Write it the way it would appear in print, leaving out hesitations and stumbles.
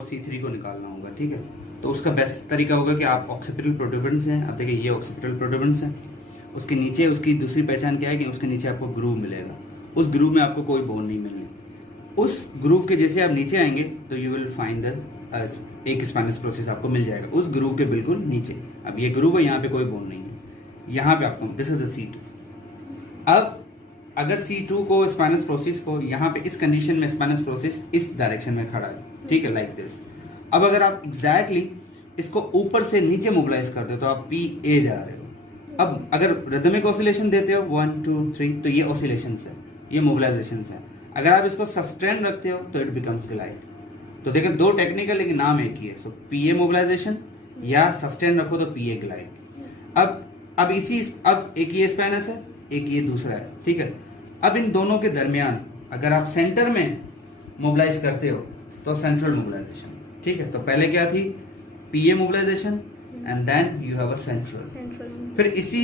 C3 को निकालना होगा, ठीक है। तो उसका बेस्ट तरीका होगा कि आप ऑक्सीपिटल प्रोट्रूबेंस हैं, अब देखिए ये ऑक्सीपिटल प्रोट्रूबेंस है, उसके नीचे उसकी दूसरी पहचान क्या है कि उसके नीचे आपको ग्रूव मिलेगा, उस ग्रूव में आपको कोई बोन नहीं मिलनी। उस ग्रूव के जैसे आप नीचे आएंगे तो यू विल फाइंड एक स्पाइनस प्रोसेस आपको मिल जाएगा उस ग्रूव के बिल्कुल नीचे। अब ये ग्रूव है, यहाँ पे कोई बोन नहीं है, यहाँ पे आपको दिस इज द C2। अब अगर C2 को स्पाइनस प्रोसेस को यहाँ पे इस कंडीशन में स्पाइनस प्रोसेस इस डायरेक्शन में खड़ा है, ठीक है, लाइक दिस। अब अगर आप एग्जैक्टली इसको ऊपर से नीचे मोबिलाइज करते हो तो आप PA जा रहे हो। अब अगर रिदमिक ऑसिलेशन देते हो 1 2 3 तो ये ऑसिलेशंस है, ये मोबिलाइजेशंस है। अगर आप इसको सस्टेन रखते हो तो इट बिकम्स ग्लाइड। तो देखिए दो टेक्निक है लेकिन नाम एक ही है। सो PA मोबिलाइजेशन या सस्टेन रखो तो PA ग्लाइड। अब एक ये स्पाइनस है, एक ये दूसरा है, ठीक है। अब इन दोनों के दरमियान अगर आप सेंटर में मोबिलाइज करते हो तो सेंट्रल मोबिलाइजेशन, ठीक है। तो पहले क्या थी PA mobilization and then you have a central. फिर इसी